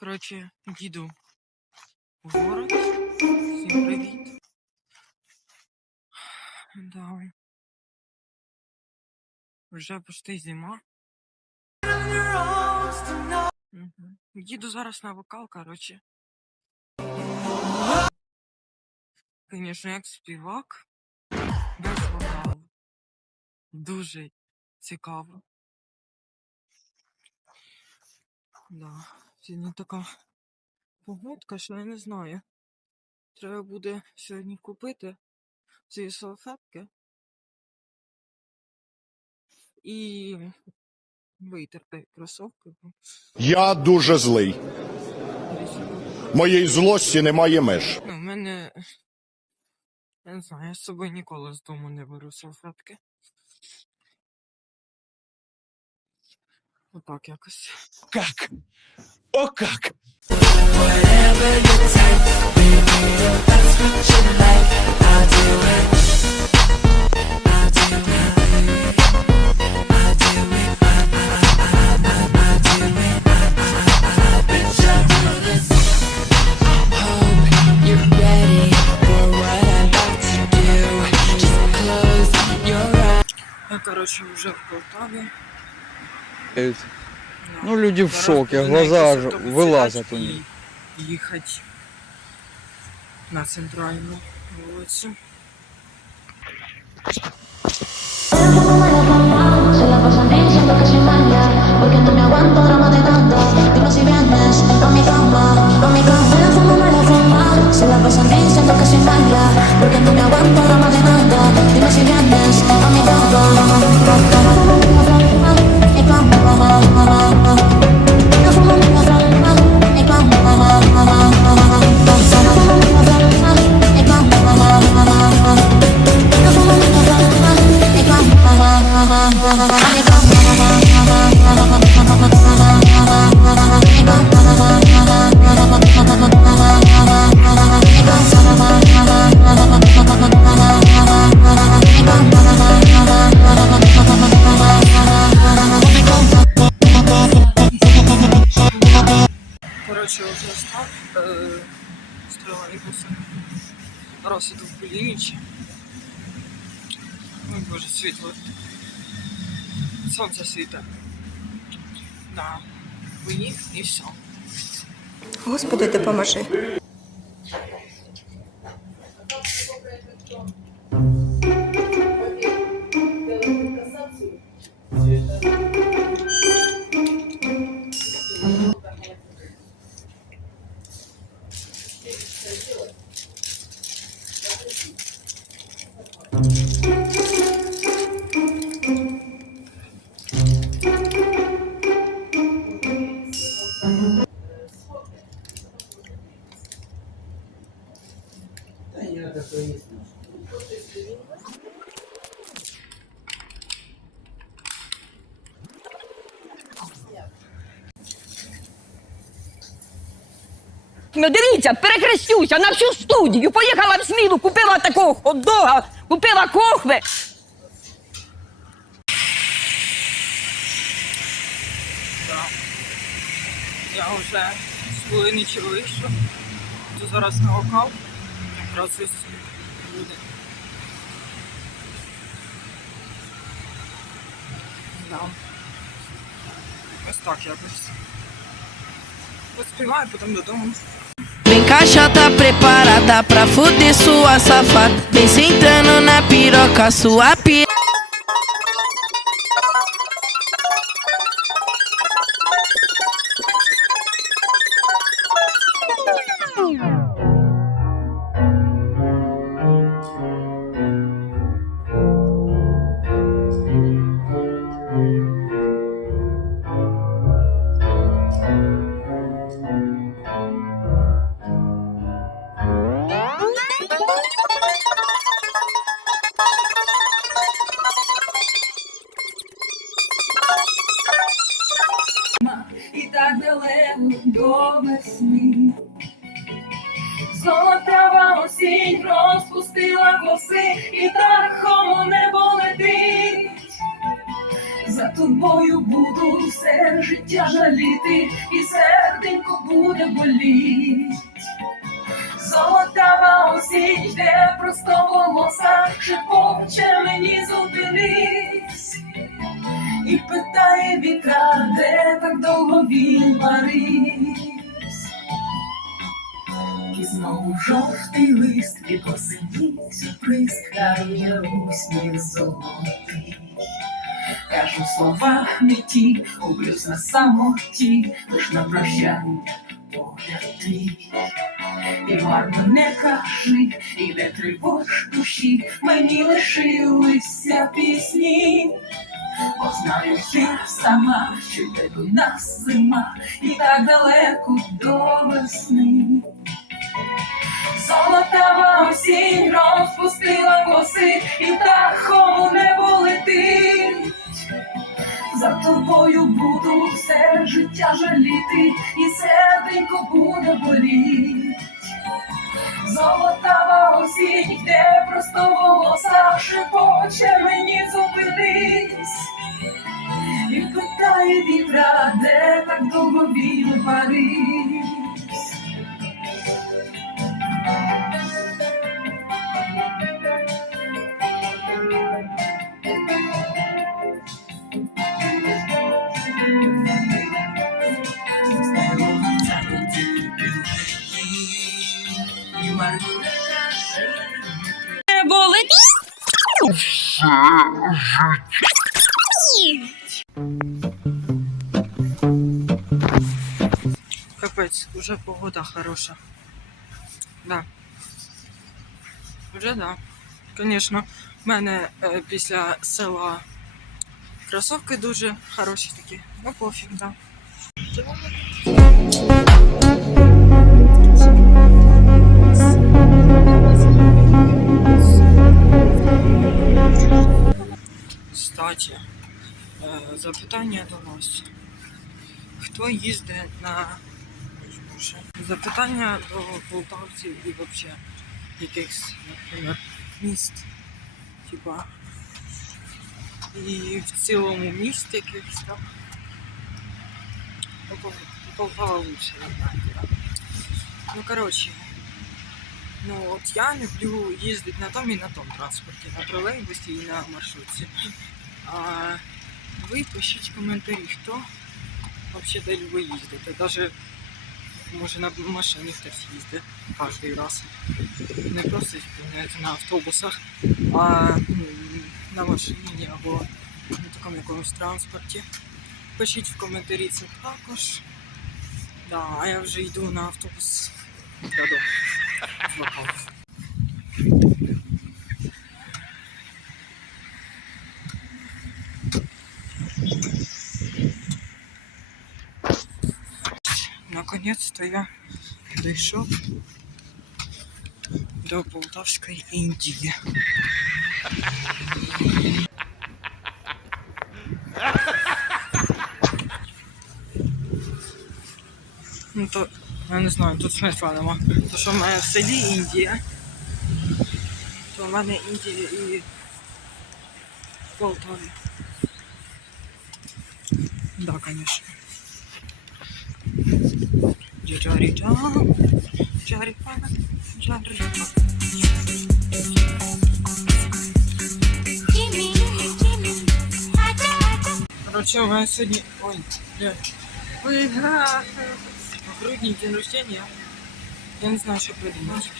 Коротше, їду в город. Всім привіт. Да. Вже почти зима. Мгм. Їду зараз на вокал, коротше. Звісно, як співак. Без вокалу. Дуже цікаво. Да. Сьогодні така погодка, що я не знаю. Треба буде сьогодні купити ці салфетки і витерти кросовки. Я дуже злий. Моєї злості немає меж. Ну, мене. Я не знаю, я з собою ніколи з дому не беру салфетки. Отак якось. Как? О как! You're ready for what I'm about to do. Just close your eyes. Я, коротше, вже в Полтаві. Ну, люди в шоке, глаза аж вилазять у них. Їхати на центральну вулицю. Раз іду в Кулінічі. Ой, боже, світло. Сонце світа. Да. Поїв і все. Господи, допоможи. Ну, дивіться, перехрестюся на всю студію. Поїхала в смілу, купила такого хот-дога, купила кохви. Я вже з Кулиничі вийшов. Тут зараз на вокал. Якраз ось буде. Да. Ось так якось. Поспіваю, потім додому. Cá, tá preparada pra fuder sua safada. Vem sentando na piroca, sua piroca. Осінь розпустила коси, і дахом у небо летить. За тобою буду все життя жаліти, і серденько буде боліть. Золотава осінь йде просто волоса, шепоче мені зупинись. І питає вітра, де так довго він парись. І знову жовтий лист від осені сюрприз дарує усміх золотий. Кажу слова не ті, гублюсь на самоті, лиш на прощання погляд твій. І марно не кажи, і не тривож душі, мені лишилися пісні. Бо знаю сама, що йде до нас зима, і так далеко до весни. Золотава осінь розпустила коси, і птахом у небо летить. За тобою буду все життя жаліти, і серденько буде боліть. Золотава осінь йде просто волоса, шепоче мені зупинись. І питає вітра, де так довго він парись. Болить. Капець, уже погода хороша. Да. Вже да. Звісно, в мене е, після села кросовки дуже хороші такі. Ну пофіг, да. Кстати, е, запитання до вас. Хто їздить на. Запитання до полтавців і взагалі якихось, наприклад, міст, типа і в цілому міст якихось там. Ну, Полтава лучше, знаю. Ну, коротше, ну от я люблю їздити на тому і на тому транспорті, на тролейбусі і на маршрутці. А ви пишіть коментарі, хто взагалі де любить їздити. Даже може на машині хтось їздить кожен раз. Не просто на автобусах, а на машині або на такому якомусь транспорті. Пишіть в коментарі це також. Да, а я вже йду на автобус додому. В локал. Наконець-то я дійшов до Полтавської Індії. Ну то, я не знаю, тут смисла нема. То що в мене в селі Індія, то в мене Індія і в Полтаві. Да, конечно. Джаріджа, джаріфа, джаріфа. Короче, у меня сегодня... Ой, блядь. Ой, га. В грудні день рождения. Я не знаю, что придумать.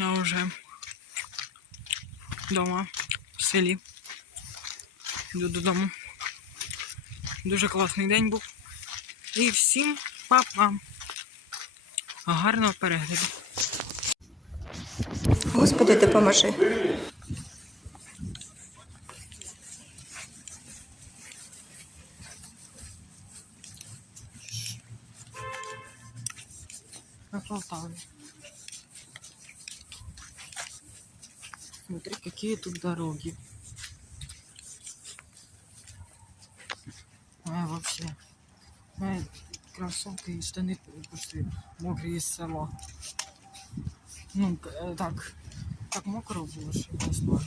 Я вже вдома в селі. Йду додому. Дуже класний день був. І всім па-па. Гарного перегляду. Господи, допоможи. Какие тут дороги. А, вообще. У мене кросовки і штани пішли мокрі з села. Ну, к- е, так, так мокро було, що я не знаю.